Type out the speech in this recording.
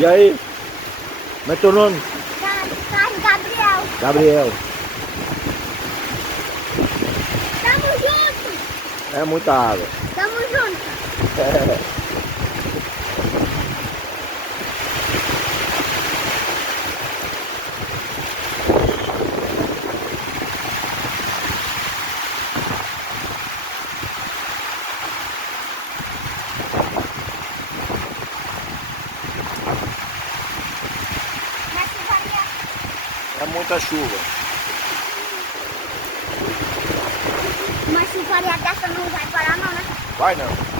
E aí? Como é teu nome? Carlos Gabriel. Gabriel. Tamo junto. É muita água. Tamo junto. É muita chuva. Uma chuvaria dessa não vai parar não, né? Vai não.